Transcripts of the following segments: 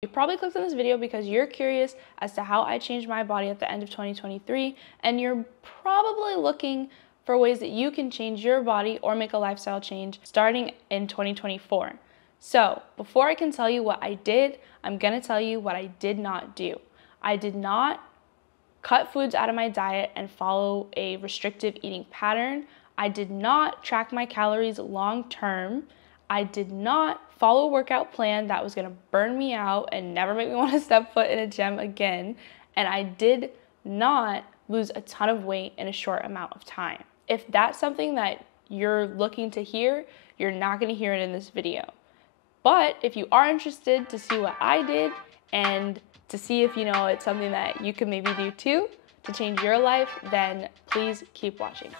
You probably clicked on this video because you're curious as to how I changed my body at the end of 2023, and you're probably looking for ways that you can change your body or make a lifestyle change starting in 2024. So before I can tell you what I did, I'm gonna tell you what I did not do. I did not cut foods out of my diet and follow a restrictive eating pattern. I did not track my calories long term. I did not follow a workout plan that was gonna burn me out and never make me want to step foot in a gym again. And I did not lose a ton of weight in a short amount of time. If that's something that you're looking to hear, you're not gonna hear it in this video. But if you are interested to see what I did and to see if it's something that you can maybe do too to change your life, then please keep watching.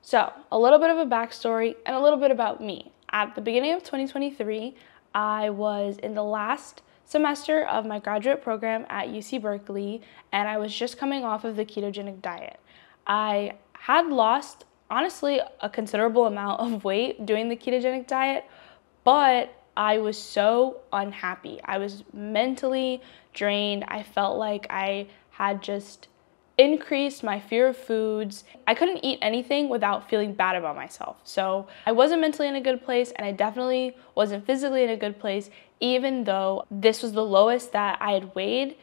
So, a little bit of a backstory and a little bit about me. At the beginning of 2023, I was in the last semester of my graduate program at UC Berkeley, and I was just coming off of the ketogenic diet. I had lost, honestly, a considerable amount of weight doing the ketogenic diet, but I was so unhappy. I was mentally drained. I felt like I had just increased my fear of foods. I couldn't eat anything without feeling bad about myself. So I wasn't mentally in a good place, and I definitely wasn't physically in a good place, even though this was the lowest that I had weighed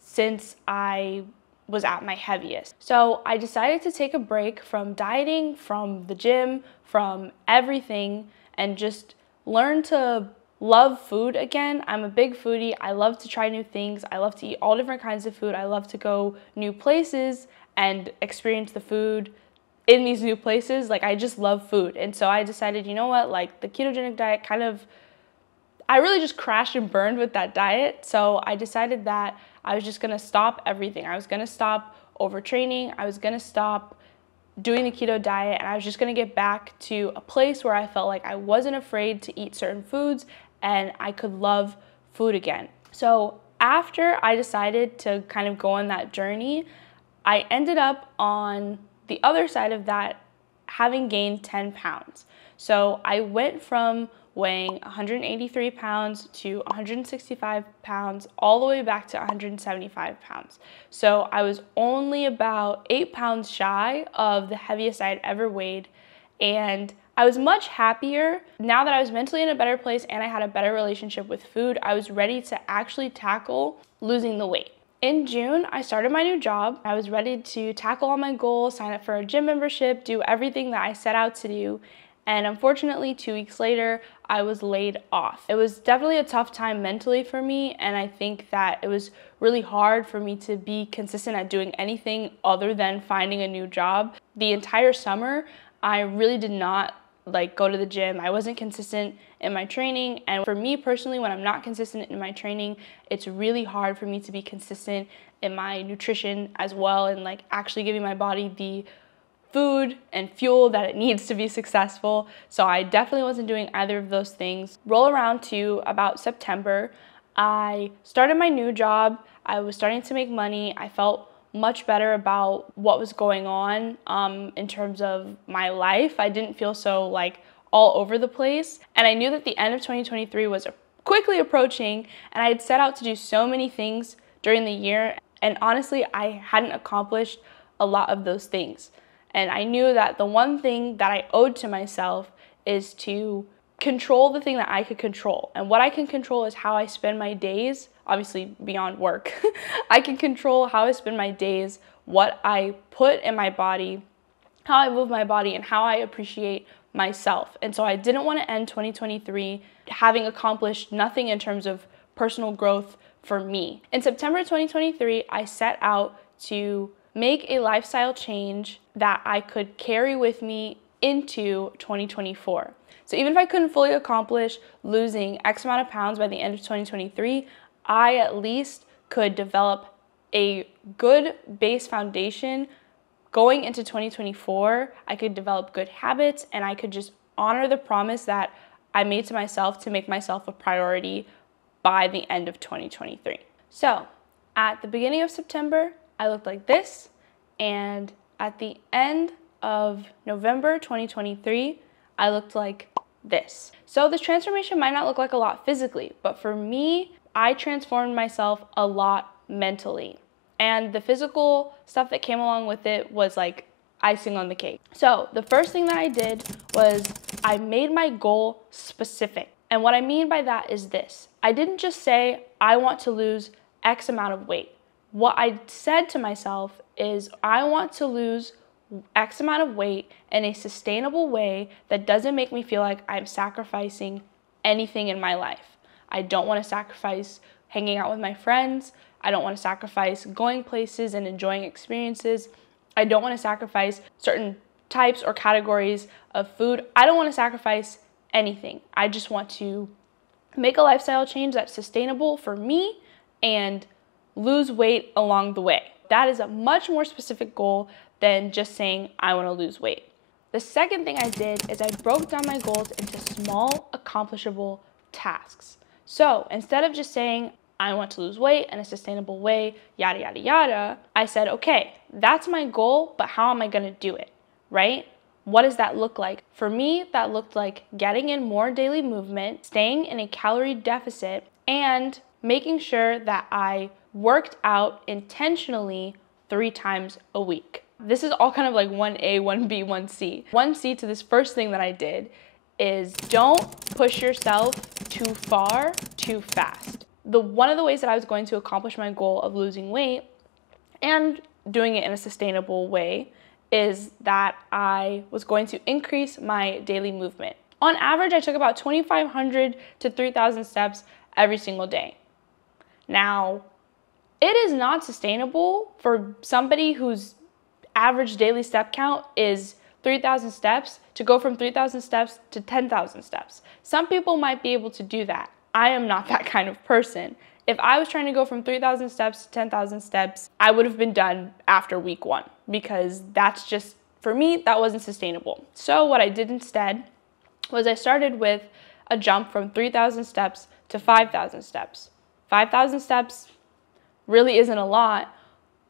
since I was at my heaviest. So I decided to take a break from dieting, from the gym, from everything, and just learn to love food again. I'm a big foodie. I love to try new things. I love to eat all different kinds of food. I love to go new places and experience the food in these new places. Like, I just love food. And so I decided, you know what, like the ketogenic diet I really just crashed and burned with that diet. So I decided that I was just gonna stop everything. I was gonna stop overtraining. I was gonna stop doing the keto diet, and I was just gonna get back to a place where I felt like I wasn't afraid to eat certain foods and I could love food again. So after I decided to kind of go on that journey, I ended up on the other side of that having gained 10 pounds. So I went from weighing 183 pounds to 165 pounds, all the way back to 175 pounds. So I was only about 8 pounds shy of the heaviest I had ever weighed, and I was much happier. Now that I was mentally in a better place and I had a better relationship with food, I was ready to actually tackle losing the weight. In June, I started my new job. I was ready to tackle all my goals, sign up for a gym membership, do everything that I set out to do. And unfortunately, 2 weeks later, I was laid off. It was definitely a tough time mentally for me, and I think that it was really hard for me to be consistent at doing anything other than finding a new job. The entire summer, I really did not go to the gym. I wasn't consistent in my training, and for me personally, when I'm not consistent in my training, it's really hard for me to be consistent in my nutrition as well, and actually giving my body the food and fuel that it needs to be successful. So I definitely wasn't doing either of those things. Roll around to about September, I started my new job. I was starting to make money. I felt much better about what was going on in terms of my life. I didn't feel so all over the place. And I knew that the end of 2023 was quickly approaching, and I had set out to do so many things during the year. And honestly, I hadn't accomplished a lot of those things. And I knew that the one thing that I owed to myself is to control the thing that I could control. And what I can control is how I spend my days, obviously beyond work. I can control how I spend my days, what I put in my body, how I move my body, and how I appreciate myself. And so I didn't want to end 2023 having accomplished nothing in terms of personal growth for me. In September 2023, I set out to make a lifestyle change that I could carry with me into 2024. So even if I couldn't fully accomplish losing X amount of pounds by the end of 2023, I at least could develop a good base foundation going into 2024. I could develop good habits, and I could just honor the promise that I made to myself to make myself a priority by the end of 2023. So at the beginning of September, I looked like this, and at the end of November 2023, I looked like this. So this transformation might not look like a lot physically, but for me, I transformed myself a lot mentally. And the physical stuff that came along with it was like icing on the cake. So the first thing that I did was I made my goal specific. And what I mean by that is this. I didn't just say, I want to lose X amount of weight. What I said to myself is, I want to lose X amount of weight in a sustainable way that doesn't make me feel like I'm sacrificing anything in my life. I don't want to sacrifice hanging out with my friends. I don't want to sacrifice going places and enjoying experiences. I don't want to sacrifice certain types or categories of food. I don't want to sacrifice anything. I just want to make a lifestyle change that's sustainable for me and lose weight along the way. That is a much more specific goal than just saying I want to lose weight. The second thing I did is I broke down my goals into small, accomplishable tasks. So instead of just saying I want to lose weight in a sustainable way, yada, yada, yada, I said, okay, that's my goal, but how am I going to do it, right? What does that look like? For me, that looked like getting in more daily movement, staying in a calorie deficit, and making sure that I worked out intentionally 3 times a week. This is all kind of like 1A, 1B, 1C. 1C to this first thing that I did is don't push yourself too far, too fast. One of the ways that I was going to accomplish my goal of losing weight and doing it in a sustainable way is that I was going to increase my daily movement. On average, I took about 2,500 to 3,000 steps every single day. Now, it is not sustainable for somebody whose average daily step count is 3,000 steps to go from 3,000 steps to 10,000 steps. Some people might be able to do that. I am not that kind of person. If I was trying to go from 3,000 steps to 10,000 steps, I would have been done after week 1 because that's just, for me, that wasn't sustainable. So what I did instead was I started with a jump from 3,000 steps to 5,000 steps. 5,000 steps really isn't a lot,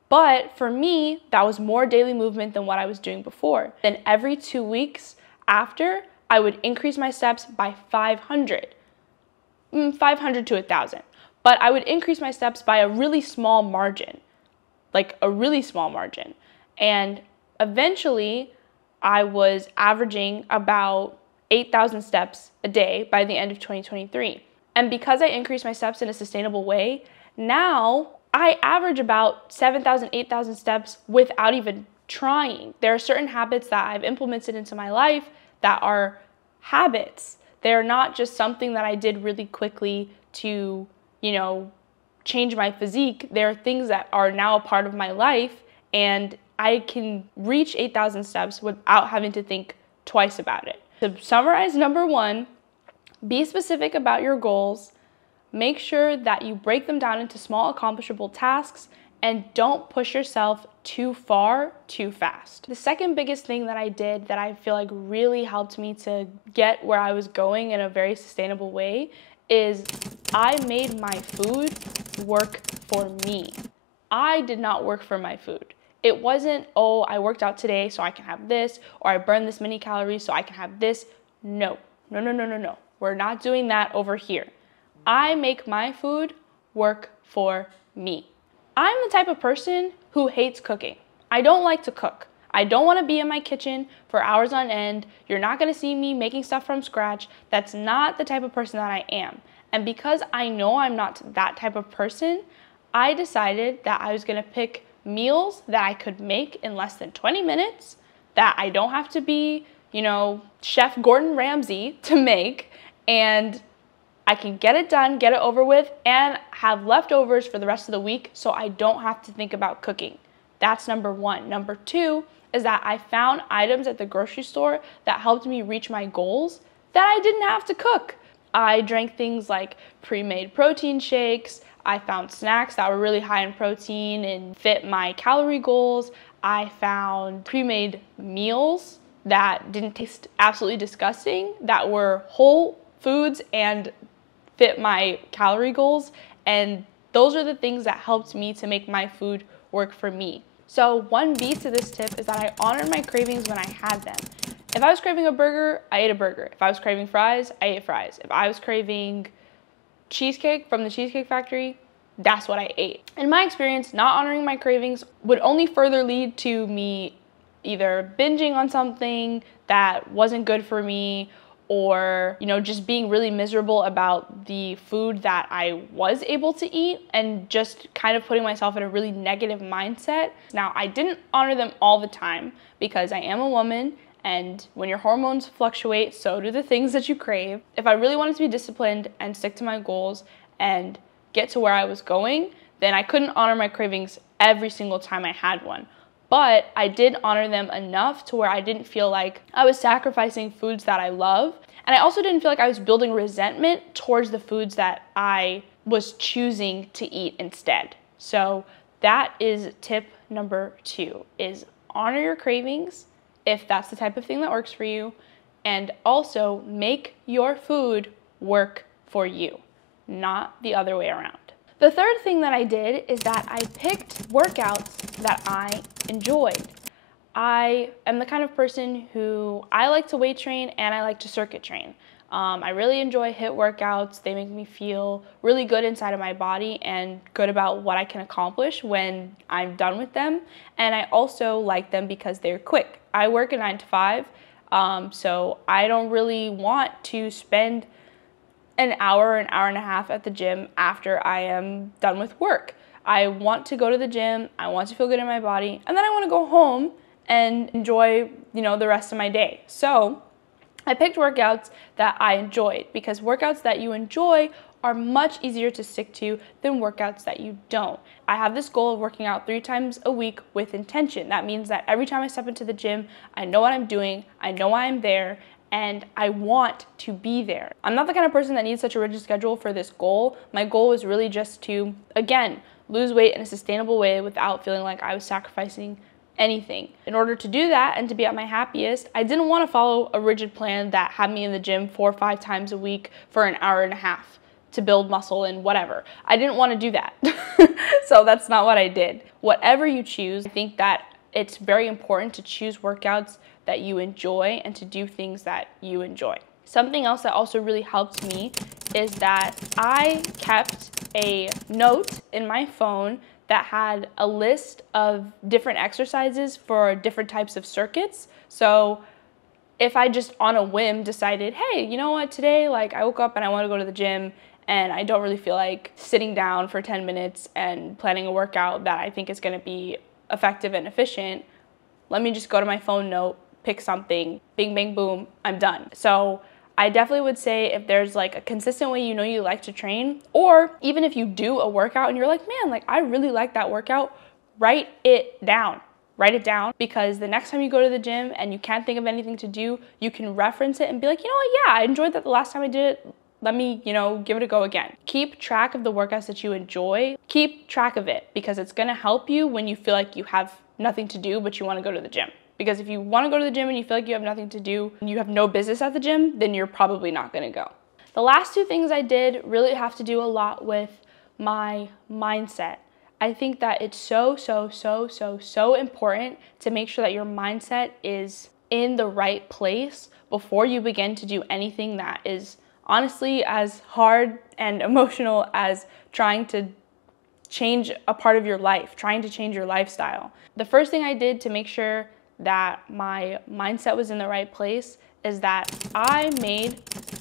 but for me, that was more daily movement than what I was doing before. Then every 2 weeks after, I would increase my steps by 500 to 1,000. But I would increase my steps by a really small margin, like a really small margin. And eventually, I was averaging about 8,000 steps a day by the end of 2023. And because I increased my steps in a sustainable way, now I average about 7,000, 8,000 steps without even trying. There are certain habits that I've implemented into my life that are habits. They're not just something that I did really quickly to, change my physique. They're things that are now a part of my life, and I can reach 8,000 steps without having to think twice about it. To summarize, number 1, be specific about your goals. Make sure that you break them down into small accomplishable tasks and don't push yourself too far, too fast. The second biggest thing that I did that I feel like really helped me to get where I was going in a very sustainable way is I made my food work for me. I did not work for my food. It wasn't, oh, I worked out today so I can have this, or I burned this many calories so I can have this. No. We're not doing that over here. I make my food work for me. I'm the type of person who hates cooking. I don't like to cook. I don't want to be in my kitchen for hours on end. You're not going to see me making stuff from scratch. That's not the type of person that I am. And because I know I'm not that type of person, I decided that I was going to pick meals that I could make in less than 20 minutes, that I don't have to be, Chef Gordon Ramsay to make, and I can get it done, get it over with, and have leftovers for the rest of the week so I don't have to think about cooking. That's number 1. Number 2 is that I found items at the grocery store that helped me reach my goals that I didn't have to cook. I drank things like pre-made protein shakes. I found snacks that were really high in protein and fit my calorie goals. I found pre-made meals that didn't taste absolutely disgusting, that were whole foods and fit my calorie goals. And those are the things that helped me to make my food work for me. So 1B to this tip is that I honored my cravings when I had them. If I was craving a burger, I ate a burger. If I was craving fries, I ate fries. If I was craving cheesecake from the Cheesecake Factory, that's what I ate. In my experience, not honoring my cravings would only further lead to me either binging on something that wasn't good for me, or just being really miserable about the food that I was able to eat and just kind of putting myself in a really negative mindset. Now, I didn't honor them all the time because I am a woman, and when your hormones fluctuate, so do the things that you crave. If I really wanted to be disciplined and stick to my goals and get to where I was going, then I couldn't honor my cravings every single time I had one. But I did honor them enough to where I didn't feel like I was sacrificing foods that I love. And I also didn't feel like I was building resentment towards the foods that I was choosing to eat instead. So that is tip number 2, is honor your cravings if that's the type of thing that works for you. And also make your food work for you, not the other way around. The third thing that I did is that I picked workouts that I enjoyed. I am the kind of person who I like to weight train and I like to circuit train. I really enjoy HIIT workouts. They make me feel really good inside of my body and good about what I can accomplish when I'm done with them. And I also like them because they're quick. I work a 9 to 5, so I don't really want to spend an hour and a half at the gym after I am done with work. I want to go to the gym, I want to feel good in my body, and then I want to go home and enjoy, the rest of my day. So I picked workouts that I enjoyed, because workouts that you enjoy are much easier to stick to than workouts that you don't. I have this goal of working out 3 times a week with intention. That means that every time I step into the gym, I know what I'm doing, I know why I'm there, and I want to be there. I'm not the kind of person that needs such a rigid schedule for this goal. My goal was really just to, again, lose weight in a sustainable way without feeling like I was sacrificing anything. In order to do that and to be at my happiest, I didn't want to follow a rigid plan that had me in the gym 4 or 5 times a week for an hour and a half to build muscle and whatever. I didn't want to do that. So that's not what I did. Whatever you choose, I think that it's very important to choose workouts that you enjoy and to do things that you enjoy. Something else that also really helped me is that I kept a note in my phone that had a list of different exercises for different types of circuits. So if I just on a whim decided, hey, you know what, today I woke up and I want to go to the gym and I don't really feel like sitting down for 10 minutes and planning a workout that I think is going to be effective and efficient, let me just go to my phone note, pick something, bing, bang, boom, I'm done. So I definitely would say if there's a consistent way you like to train, or even if you do a workout and you're like, man, I really like that workout, write it down. Write it down, because the next time you go to the gym and you can't think of anything to do, you can reference it and be like, you know what, yeah, I enjoyed that the last time I did it. Let me, give it a go again. Keep track of the workouts that you enjoy. Keep track of it, because it's gonna help you when you feel like you have nothing to do but you wanna go to the gym. Because if you wanna go to the gym and you feel like you have nothing to do, and you have no business at the gym, then you're probably not gonna go. The last 2 things I did really have to do a lot with my mindset. I think that it's so important to make sure that your mindset is in the right place before you begin to do anything that is honestly as hard and emotional as trying to change a part of your life, trying to change your lifestyle. The first thing I did to make sure that my mindset was in the right place is that I made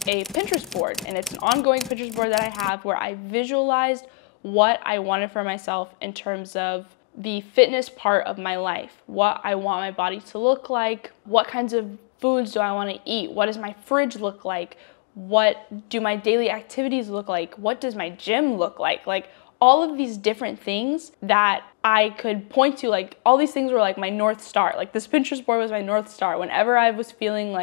a Pinterest board, and it's an ongoing Pinterest board that I have where I visualized what I wanted for myself in terms of the fitness part of my life, what I want my body to look like, what kinds of foods do I want to eat, what does my fridge look like, what do my daily activities look like, what does my gym look like all of these different things that I could point to, all these things were my North Star. This Pinterest board was my North Star. Whenever I was feeling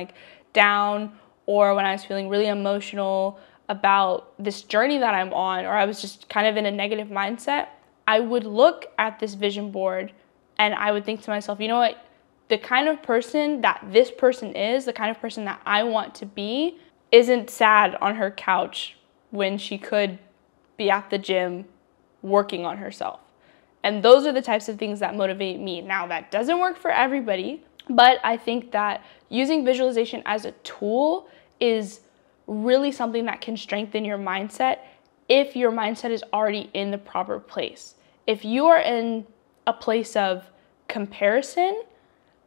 down, or when I was feeling really emotional about this journey that I'm on, or I was just kind of in a negative mindset, I would look at this vision board and I would think to myself, you know what, the kind of person that this person is, the kind of person that I want to be, isn't sad on her couch when she could be at the gym working on herself. And those are the types of things that motivate me. Now, that doesn't work for everybody. But I think that using visualization as a tool is really something that can strengthen your mindset if your mindset is already in the proper place. If you are in a place of comparison,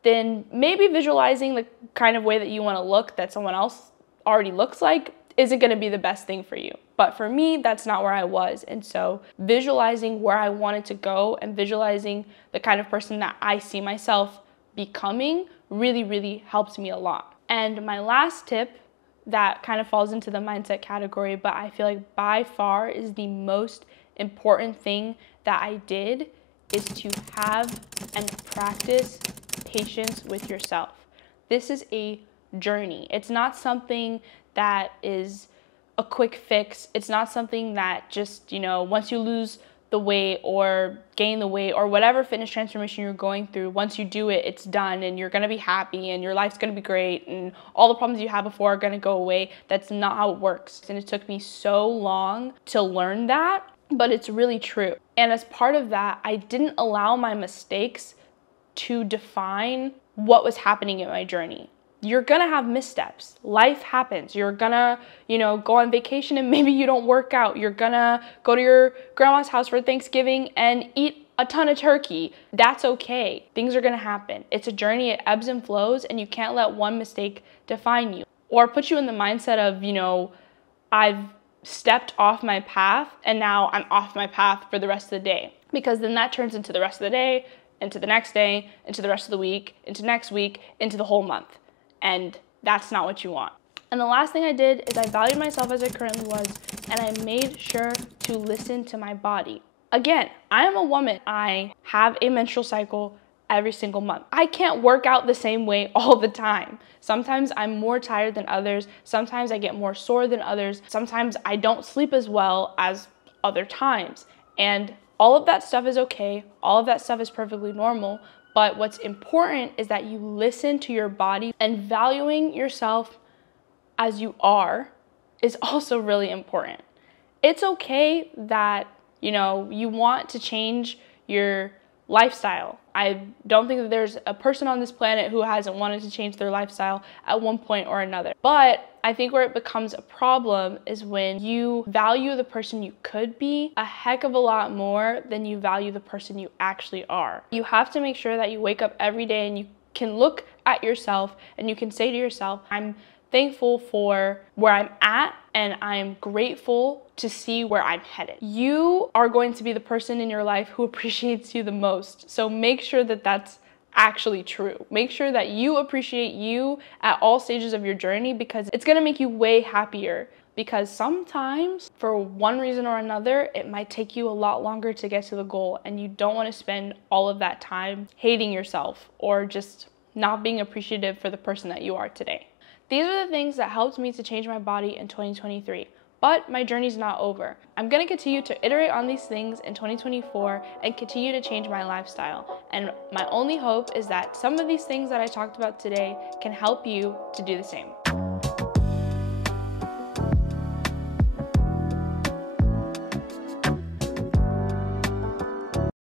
then maybe visualizing the kind of way that you want to look that someone else already looks like isn't going to be the best thing for you. But for me, that's not where I was. And so visualizing where I wanted to go and visualizing the kind of person that I see myself becoming really, really helped me a lot. And my last tip that kind of falls into the mindset category, but I feel like by far is the most important thing that I did, is to have and practice patience with yourself. This is a journey. It's not something that is a quick fix. It's not something that just, once you lose the weight or gain the weight or whatever fitness transformation you're going through, once you do it, it's done and you're gonna be happy and your life's gonna be great and all the problems you had before are gonna go away. That's not how it works. And it took me so long to learn that, but it's really true. And as part of that, I didn't allow my mistakes to define what was happening in my journey. You're gonna have missteps. Life happens. You're gonna, go on vacation and maybe you don't work out. You're gonna go to your grandma's house for Thanksgiving and eat a ton of turkey. That's okay. Things are gonna happen. It's a journey, it ebbs and flows, and you can't let one mistake define you or put you in the mindset of, I've stepped off my path and now I'm off my path for the rest of the day. Because then that turns into the rest of the day, into the next day, into the rest of the week, into next week, into the whole month. And that's not what you want. And the last thing I did is I valued myself as I currently was, and I made sure to listen to my body. Again, I am a woman. I have a menstrual cycle every single month. I can't work out the same way all the time. Sometimes I'm more tired than others. Sometimes I get more sore than others. Sometimes I don't sleep as well as other times. And all of that stuff is okay. All of that stuff is perfectly normal. But what's important is that you listen to your body, and valuing yourself as you are is also really important. It's okay that, you want to change your lifestyle. I don't think that there's a person on this planet who hasn't wanted to change their lifestyle at one point or another. But I think where it becomes a problem is when you value the person you could be a heck of a lot more than you value the person you actually are. You have to make sure that you wake up every day and you can look at yourself and you can say to yourself, I'm thankful for where I'm at and I'm grateful to see where I'm headed. You are going to be the person in your life who appreciates you the most. So make sure that that's actually true. Make sure that you appreciate you at all stages of your journey, because it's gonna make you way happier. Because sometimes, for one reason or another, it might take you a lot longer to get to the goal, and you don't want to spend all of that time hating yourself or just not being appreciative for the person that you are today. These are the things that helped me to change my body in 2023. But my journey's not over. I'm gonna continue to iterate on these things in 2024 and continue to change my lifestyle. And my only hope is that some of these things that I talked about today can help you to do the same.